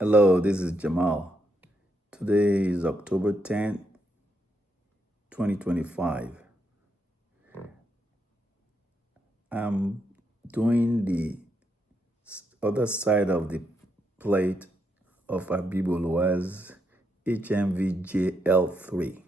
Hello, this is Jammal. Today is October 10th, 2025. I'm doing the other side of the plate of Abibu Oluwa's HMVJL3.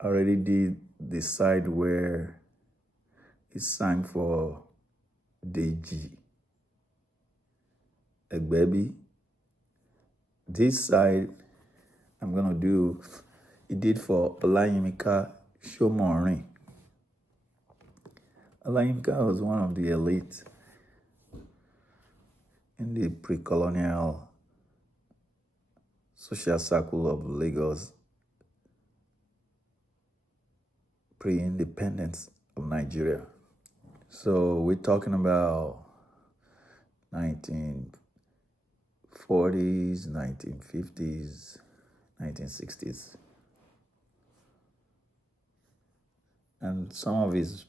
I already did the side where he sang for Deji Egbebi. This side I'm gonna do, he did for Ọlayimika Ṣomọrin. Ọlayimika was one of the elite in the pre-colonial social circle of Lagos, pre-independence of Nigeria. So we're talking about 1940s, 1950s, 1960s. And some of his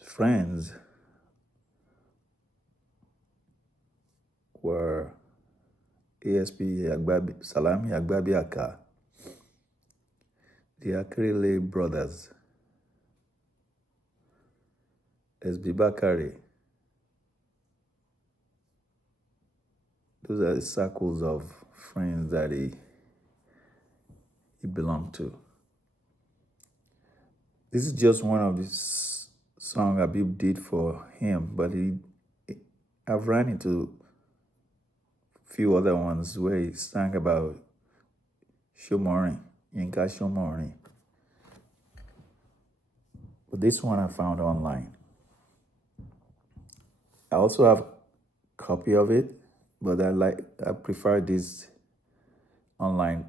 friends were ASP Salami Agbabi Aka, the Akerele brothers, SB Bakari. Those are the circles of friends that he belonged to. This is just one of the songs Abib did for him, but I've run into a few other ones where he sang about Ṣomọrin, Yinka Ṣomọrin. But this one I found online. I also have a copy of it, but I prefer this online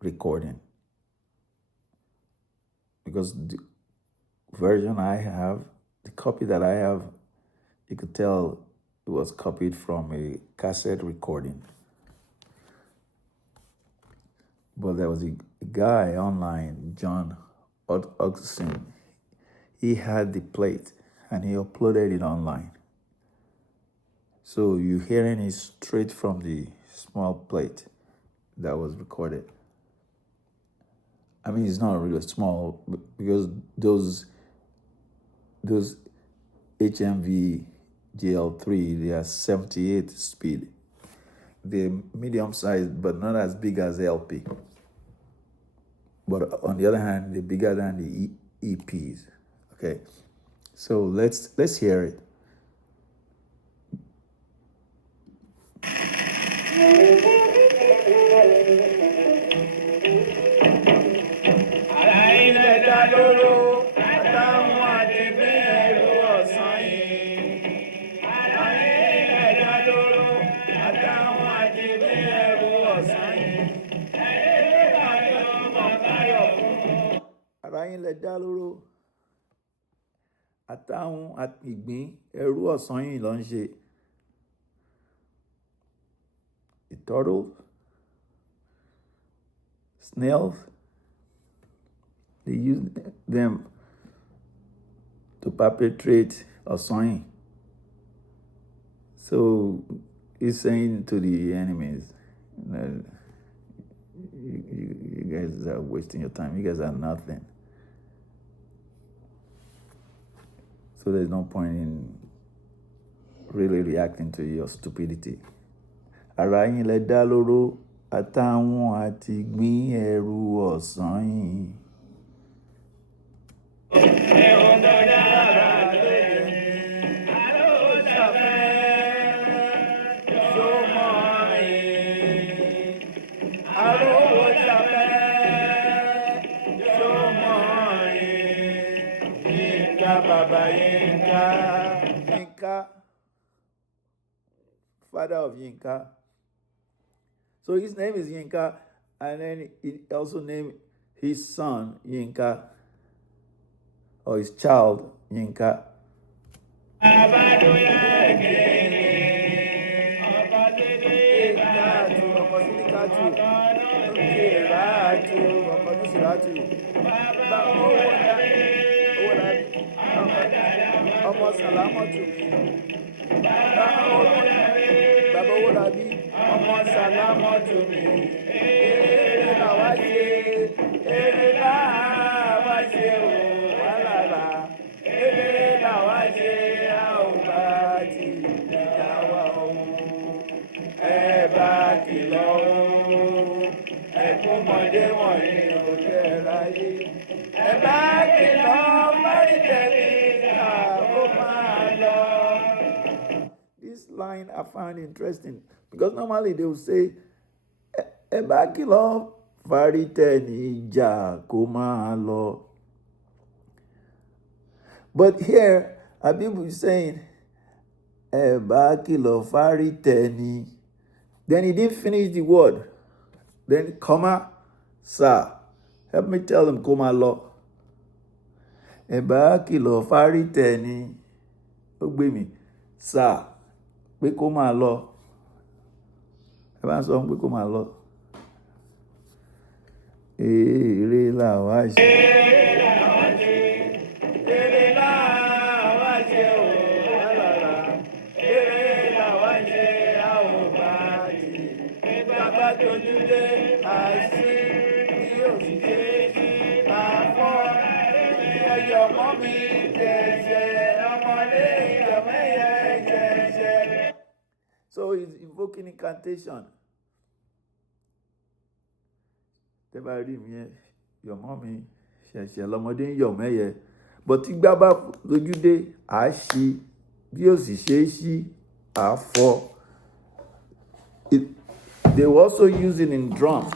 recording because the version I have, the copy that I have, you could tell it was copied from a cassette recording. But there was a guy online, John Oxen. He had the plate and he uploaded it online. So you're hearing it straight from the small plate that was recorded. I mean, it's not really small because those HMV GL3, they are 78 speed. They're medium sized, but not as big as LP. But on the other hand, they're bigger than the EPs. Okay, so let's hear it. Àráyín lẹ dá lóró àtàwọn ìgbín ẹrú ọ̀sán yìí ló ń ṣe. The turtles, snails, they use them to perpetrate ọ̀sán yìí. So he's saying to the enemies, you guys are wasting your time. You guys are nothing. So there's no point in really reacting to your stupidity. Àráyín lẹ dá lóró àtàwọn àtìgbín ẹrú ọ̀sán yìí. Baba Yinka, father of Yinka. So his name is Yinka, and then he also named his son Yinka, or his child Yinka. Ọmọ Sàlámọ́tù mi. bàbá owó làbí ọmọ sàlámọ́ tó mi eré làwa ṣe eré làwa ṣe o wàhálà eré làwa ṣe a ò bá ti ìjà wa o ẹ bá kìlọ̀ o ẹkún mọdé wọ̀nyí ò jẹ́ láyé ẹ bá kìlọ̀ márìtẹ́lì ó máa lọ. This line I find interesting because normally they will say ẹ bá kìlọ̀ márìtẹ́lì ìjà kó máa lọ. But here Abibu is saying ẹ bá kìlọ̀ márìtẹ́lì. Then he didn't finish the word. Then comma, sir. Help me tell them kó máa lọ. Ẹ bá kìlọ̀ márìtẹ́lì ó gbé mi sir pé kó máa lọ. Ẹ bá ń sọ pé kó máa lọ. Eré làwa ṣe. Eré làwa ṣe o wàhálà. Eré làwa ṣe a ò bá ti. Bàbá tójú dé àìsí tí ò sì ṣe é sí àfọ́. Ẹyọ mọ́ mi jẹ̀ṣẹ̀ ọmọdé ìyọ̀mẹ́yẹ jẹ̀ṣẹ̀. So he's invoking incantation. Tẹ́ bá rí mi yẹn yọ̀mọ́ mi ṣẹ̀ṣẹ̀ lọ́mọdé ń yọ̀mẹ́yẹ. But tí gbá bá lójú dé àá ṣí bí ó sì ṣe é ṣí àá fọ́. They were also using in drums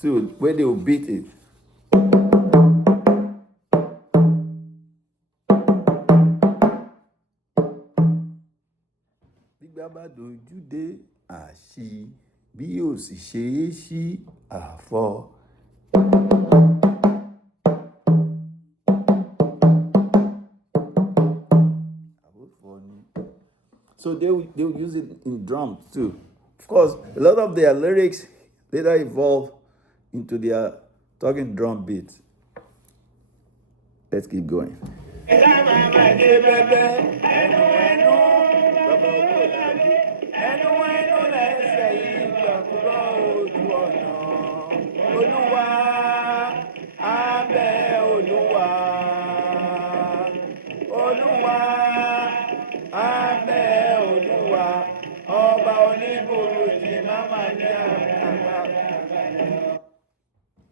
too, where they would beat it. Gbígbá bá dojú dé àṣì bí yóò sì ṣe é ṣí àfọ́. So they would use it in drums too. Of course, a lot of their lyrics later evolved into their talking drum beats. Let's keep going.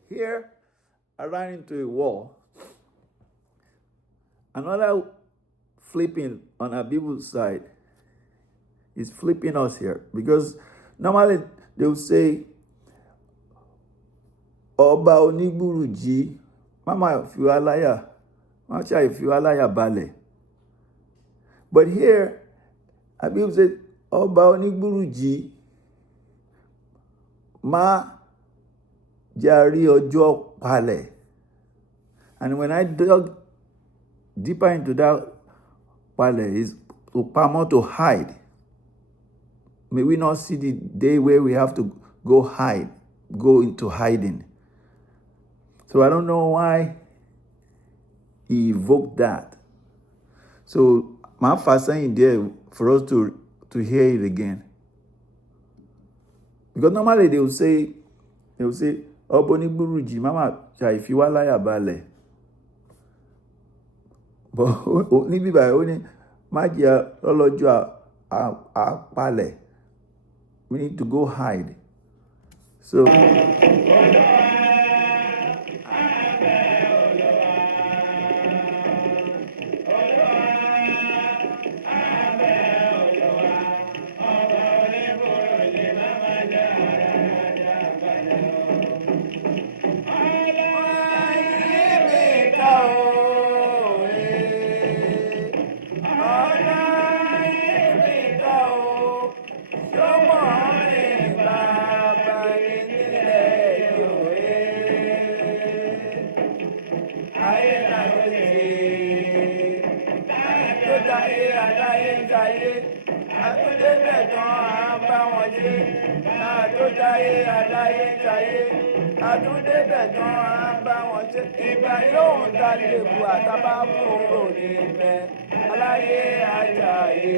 Here, I ran into a wall. Another flipping on Abibu's side is flipping us here. Because normally they will say, Ọba onígbùrùjí, Mama fi wá láyà, Mama ṣáà fi wá láyà balẹ̀. But here, Abibu said, Ọba onígbùrùjí, má jàrí ọjọ́ palẹ̀. And when I dug deeper into that palẹ̀, is to pamọ́ to hide. May we not see the day where we have to go into hiding. So I don't know why he evoked that. So my first saying there for us to hear it again. Because normally they will say, Ọba onígbùrùjí, Mama ṣàìfi wá láyà balẹ̀. But níbí báyìí ó ní má jẹ́ lọ́lọ́jọ́ àpalẹ̀. We need to go hide. So àtúndébẹ̀ tán á bá wọn ṣe ìgbà yóò ń ta lèbu àtàbà kúrò níbẹ̀ aláyé ajáyé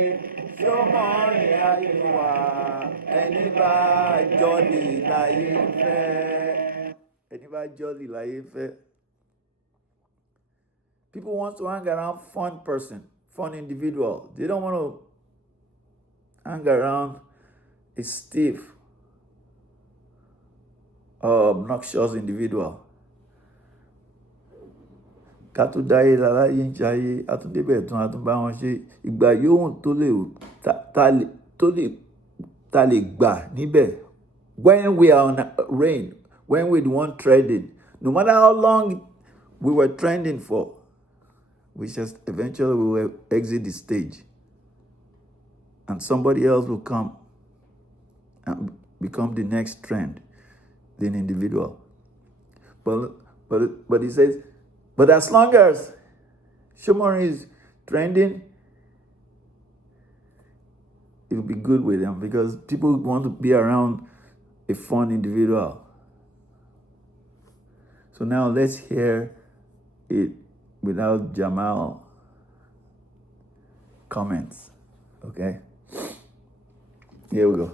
Ṣomọrin ayé wa. bá jolly láyé ń fẹ́. Ẹni bá jolly láyé ń fẹ́. People want to hang around fun person, fun individual. They don't want to hang around a stiff or obnoxious individual. Ká tó dáyé láláyé ń ṣayé, a tún débẹ̀ tún a tún bá wọn ṣe. Ìgbà yóò ta lè gbà níbẹ̀. When we are on reign, when we're the one trending, no matter how long we were trending for, we just eventually we will exit the stage. And somebody else will come and become the next trend, the individual. But he says, but as long as Ṣomọrin is trending, it will be good with him because people want to be around a fun individual. So now let's hear it without Jammal comments. Okay? Here we go.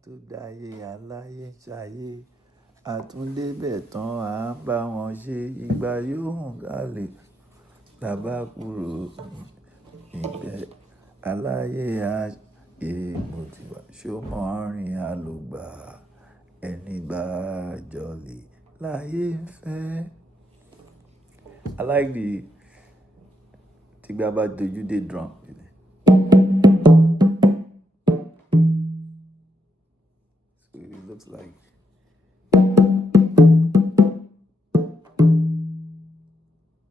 Tó dáyé aláyé ṣayé, àtúndébẹ̀ tán à ń bá wọn ṣe. Ìgbà yóò gálè tàbá kúrò níbẹ̀. Aláyé ayé mo ti wá. Ṣomọrin àlùgbà ẹni bá jolly láyé ń fẹ́. I like the Tigba bá dojú dé drum. It looks like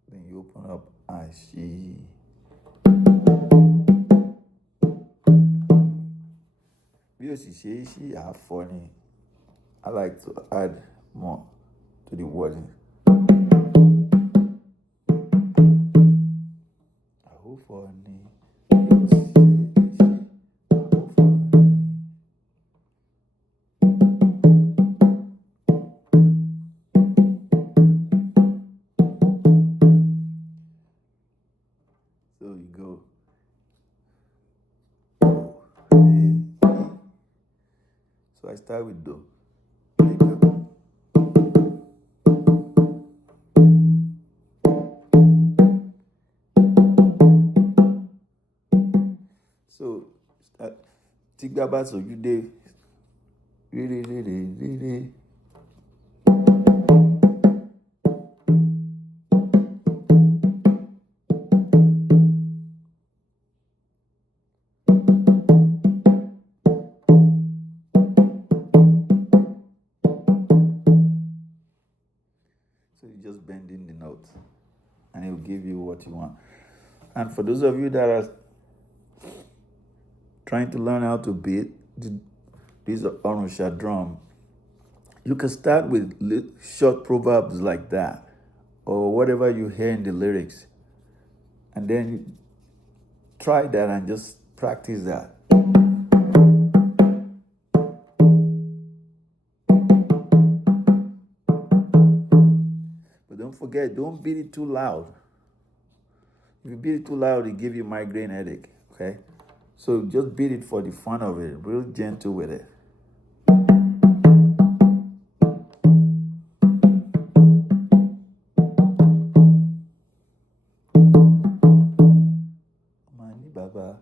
then you open up àṣì. Bí ó she are funny. I like to add more to the wording. I hope funny. So you go. So I start with do. So tigba bá sojú dé rere. So you just bend in the note and it will give you what you want. And for those of you that are trying to learn how to beat this Onusha drum, you can start with short proverbs like that or whatever you hear in the lyrics. And then try that and just practice that. But don't forget, don't beat it too loud. If you beat it too loud, it gives you migraine headache, okay? So just beat it for the fun of it, real gentle with it. Mani Baba.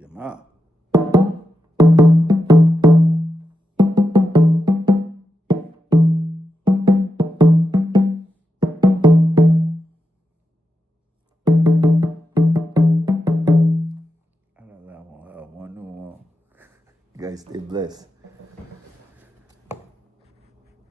Jammal. Guys, stay blessed.